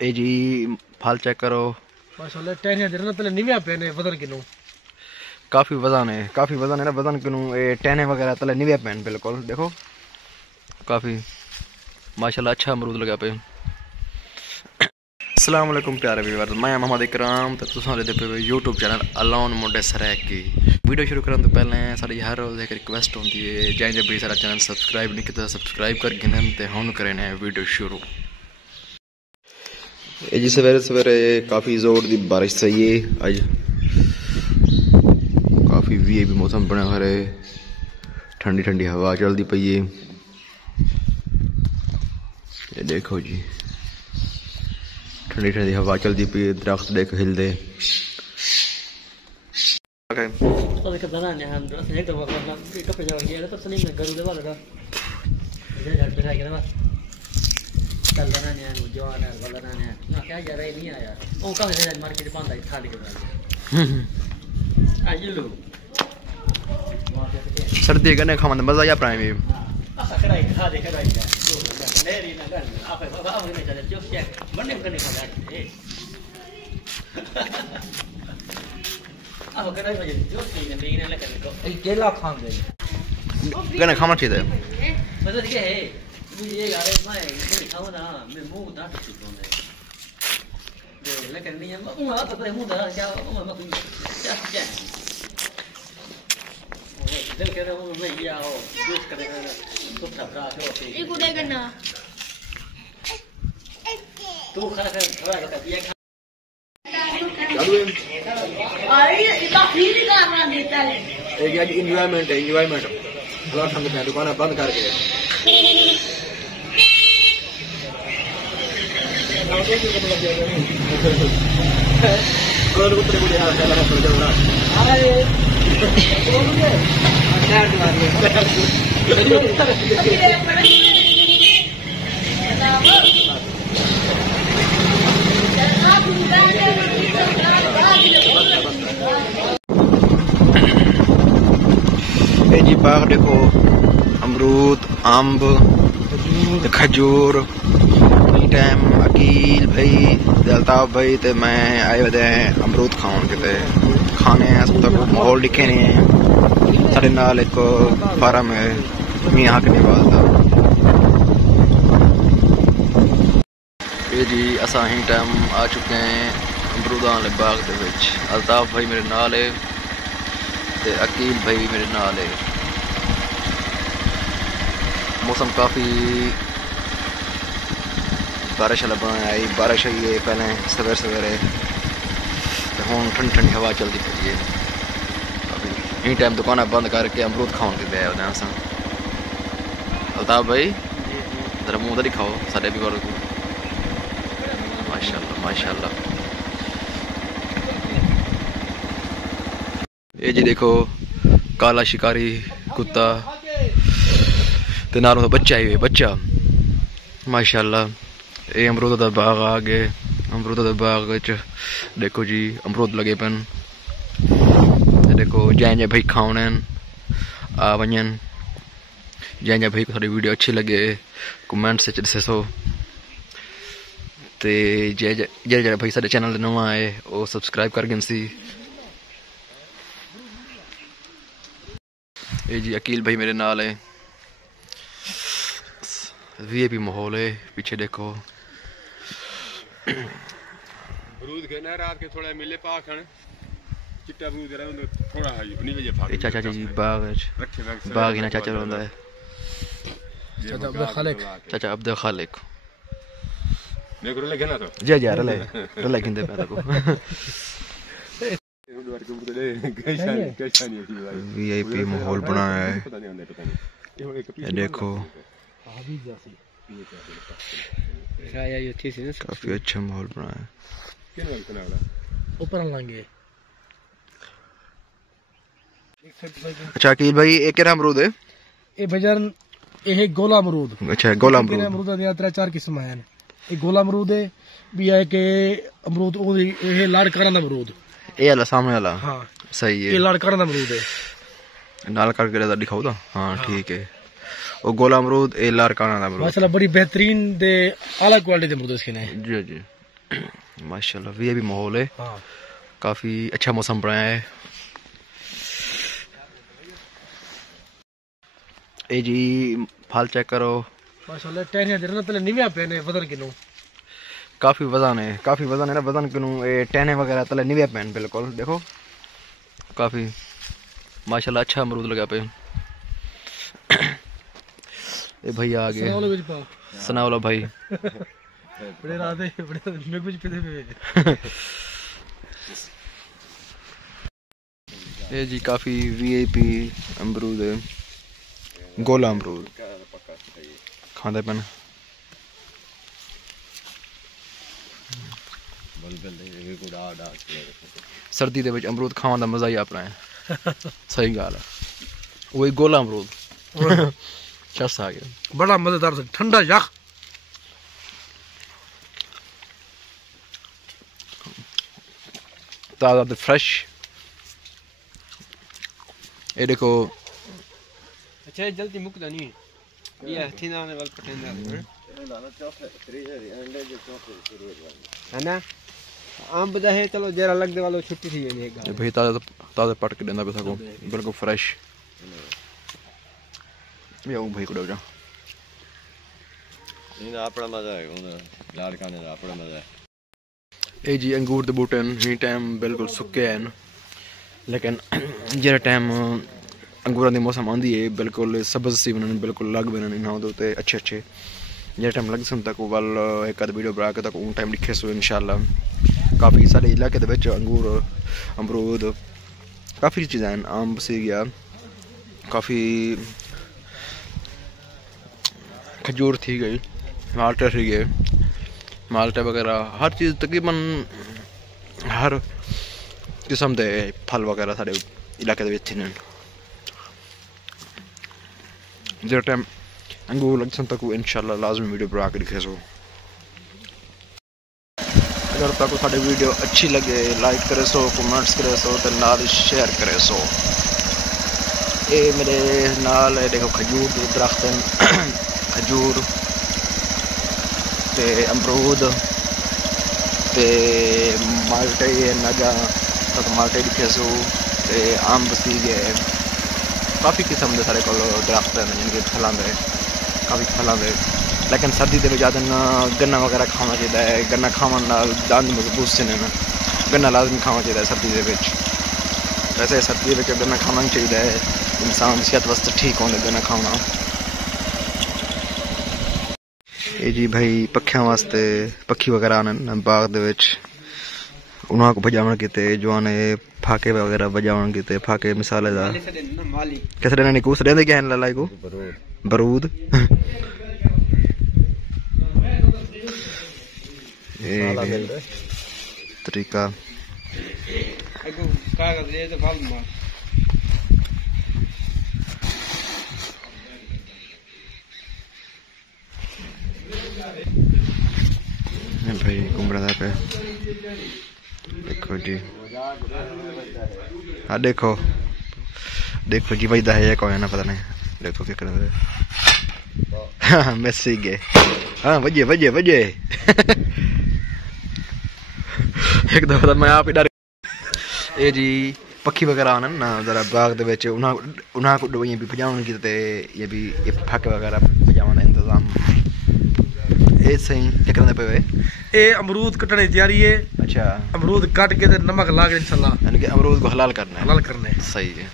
ए जी फल चेक करो माशाल्लाह। टहनियां दे ना तले निवे पे ने वजन किनो काफी वजन है ना वजन किनो ये टहने वगैरह तले निवे पे बिल्कुल देखो काफी माशाल्लाह अच्छा अमरूद लगा पे। अस्सलाम वालेकुम प्यारे व्यूअर्स, मैं मोहम्मद इकराम ते तुसां दे पे यूट्यूब चैनल अलोन मुंडे सराइकी। वीडियो शुरू करने तो पहले साड़ी हर रोज़ एक रिक्वेस्ट होती है जैसे भी सारा चैनल सब्सक्राइब नहीं किया सब्सक्राइब कर गिनन ते हुन करें वीडियो शुरू। ये जी सवेरे सवेरे काफ़ी जोर दी बारिश सही है अज काफ़ी भी मौसम बना है ठंडी ठंडी हवा चलती पई है। ये देखो जी ठंडी ठंडी हवा चलती पई है दरख्त देखो हिलदे। सर्दी कने खाने में मजा या प्राइम गने खाना चाहिए मतलब क्या है मुझे यार मैं नहीं खाऊं ना मैं मुंह दांत चुकाऊंगा लेकिन नहीं मैं मुंह आता है मुंह दांत क्या मैं क्या दिल कर रहा हूं मैं ये आओ यूज करेगा तो ठपरा के ये को देगा ना तू खाना थोड़ा का ये चालू है अरे इतना फील करना देता है एक आज एनवायरनमेंट ब्लॉक हम दुकान बंद करके कौन कुत्ते को यार चला है पर जाना अरे कौन है डैड मारिए ए जी बाग देखो अमरूद अम्ब खजूर टाइम अकील भाई अल्ताफ भाई ते मैं आए हुए हैं अमरूद खाने के खाने सब तक माहौल लिखे ने साढ़े नाल एक फार्म है मियाँ के निवास का। ये जी असा ही टाइम आ चुके हैं अमरूदां वाले बाग दे विच। अल्ताफ भाई मेरे नाल है ते अकील भाई मेरे नाल है। मौसम काफ़ी बारिश वाला बना आई बारिश आई है पहले सवेरे सवेरे तो हूँ ठंडी ठंडी हवा चलती पी है। यही टाइम दुकान बंद करके अमरूद खाने के लिए आए अस। अल्ताफ भाई जरा मुँह तो दिखाओ साढ़े भी को माशाल्लाह माशाल्लाह। ये जी देखो काला शिकारी कुत्ता ते नालों बच्चा ही बच्चा माशाल्लाह। ये अमरूद का बाग आ गए अमरूद के बाग देखो जी अमरूद लगे पेन देखो जै भाई खाने आ वजन जै भाई को सारी वीडियो अच्छी लगे कमेंट से दसो ते जे भाई सारे चैनल नवा आए वो सब्सक्राइब कर गिन सी। ये जी अकील भाई मेरे नाल है वीआईपी माहौल है पीछे देखो अमरूद के ना रात के थोड़ा मिले पाखन चिट्टा अमरूद रहा थोड़ा है नहीं वजह फाड़ चाचा जी बाग ही ना चाचा रोंदा है चाचा अब्दुल खालिक मेरे को लेके ना तो जी जी रले किंदे पे को वीआईपी माहौल बनाया है। ये देखो काफी अच्छा माहौल बनाया है। अच्छा अकील भाई एक क्या अमरूद है ये भजन ये गोला अमरूद। अच्छा गोला अमरूद अमरूद दियां 3-4 किस्म हैं। ये गोला अमरूद है भी है कि अमरूद ये लाड़काना अमरूद ये वाला सामने वाला हाँ सही है। ये लाड़काना अमरूद है नाल करके दिखाओ तो हाँ ठीक है। वो गोला अमरूद ए लारकाना अमरूद माशाल्लाह बड़ी बेहतरीन दे आला क्वालिटी दे अमरूद इसके ने जी जी माशाल्लाह ये भी माहौल है, हाँ काफ़ी अच्छा मौसम बनाया है। ए जी फल चेक करो माशाल्लाह, टहनियां दे ना तले निव्या पेने वजन किनो, काफ़ी वजन है ना, वजन किनू ये टहने वगैरह तले निवे पैन बिल्कुल देखो, काफ़ी माशाल्लाह अच्छा अमरूद लगा पे। ए भैया आ गए, सनावला भाई बड़े राधे बड़े मेरे कुछ पीते पे। ये जी काफ़ी वीआईपी अमरूद है, गोला अमरूद खाते पैन। सर्दी दे विच अमरूद खाने का मज़ा ही अपना है। सही गल है, वही गोला अमरूद चस आ गया, बड़ा मजेदार से ठंडा यख, ताज़ा तो फ्रेश। ये देखो अच्छा जल्दी मुकदा नहीं ये थीना ने वाल पटेंदा है ना आम बजा है। चलो जरा लग दे वालो छुट्टी थी ये ये भाई ताज़ा पट के देंदा पे सको बिल्कुल फ्रेश। ये आऊं भाई को जा इन अपना मजा है उन लाड़ खाने दा अपना मजा है। ये जी अंगूर दे बूटे ही टाइम बिल्कुल सुके हैं, लेकिन जेड़ा टाइम अंगूरां दी मौसम आंदी है बिल्कुल सब्ज सी बनन बिल्कुल लग बनन इन्हां दे उत्ते अच्छे अच्छे। जेड़ा टाइम लग सन तक वल एक आध वीडियो बना के तक उन टाइम लिखे सो इंशाल्लाह। काफ़ी सारे इलाके दे विच अंगूर अमरूद काफ़ी चीज़ां हैं, आम सी गया, काफ़ी खजूर थी गई, माल्टे थी गए, माल्टे वगैरह हर चीज़ तकरीबन हर किस्म के फल वगैरह साढ़े इलाके दे विच ने। जो टाइम अंगूर लग सन तक इंशाल्लाह लाजमी वीडियो बना के दिखे सो। अगर तक साढ़े वीडियो अच्छी लगे लाइक करे सो, कमेंट्स करे सो, तो नाल शेयर करे सो। ये मेरे नाल देखो खजूर के दरख्त हैं, खजूर ते अमरूद ते माल्टे नगा तक माल्टे दिखे सो ते अंब सी गए, काफ़ी किस्म के सारे को दरख्त हैं जिनके फलों के काफ़ी फलों के। लेकिन सर्दी के ज़्यादा गन्ना वगैरह खाना चाहिए, गन्ना खावन नाल दंद मजबूत से ना, गन्ना लाजमी खाना चाहिए सर्दी के विच। वैसे सर्दी के गन्ना खाना चाहिए, इंसान सेहत वास्ते ठीक होंगे गन्ना खाना। ये जी भाई पक्षियों वास्ते पक्षी वगैरह आने बाग दे विच उन्होंने को बजावन किते जो ने फाके वगैरह बजावन किते, फाके मिसाल दा कैसे देना नहीं कुछ देंदे क्या है लाई को बरूद। तरीका भाई कुमड़ा पे देखो जी, हाँ देखो देखो जी भाई है कौन है ना पता नहीं, देखो क्या कर रहे हाँ मैसी गए, हाँ बजे बजे बजे एक दफा मैं आप ही डर। ये जी पक्षी वगैरह आना ना जरा बाग दे विच उन्हां को ये भी बजावन की ये भी ये फाके वगैरह बजावन का इंतजाम ये सही क्या करना पे ये अमरूद कटने की तैयारी है। अच्छा अमरूद काट के नमक ला के इंशाल्लाह, यानी कि अमरूद को हलाल करना है, हलाल करना है। सही है।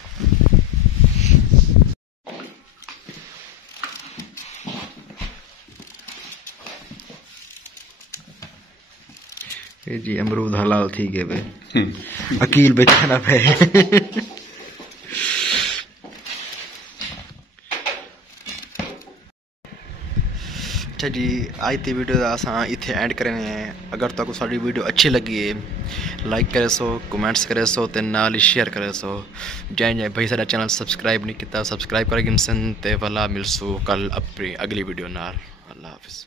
ये जी अमरूद हलाल थी गए बे अकील बेचाना पे। अच्छा जी आज की वीडियो असां इत्थे एंड करने हैं। अगर तुहानू साडी वीडियो अच्छी लगी है लाइक करे सो, कमेंट्स करे सो ते नाल ही शेयर करे सो। जै भाई साडा चैनल सब्सक्राइब नहीं किया सब्सक्राइब कर गिनसन ते वाला मिलसू कल अपनी अगली वीडियो नाल। अल्लाह हाफिज़।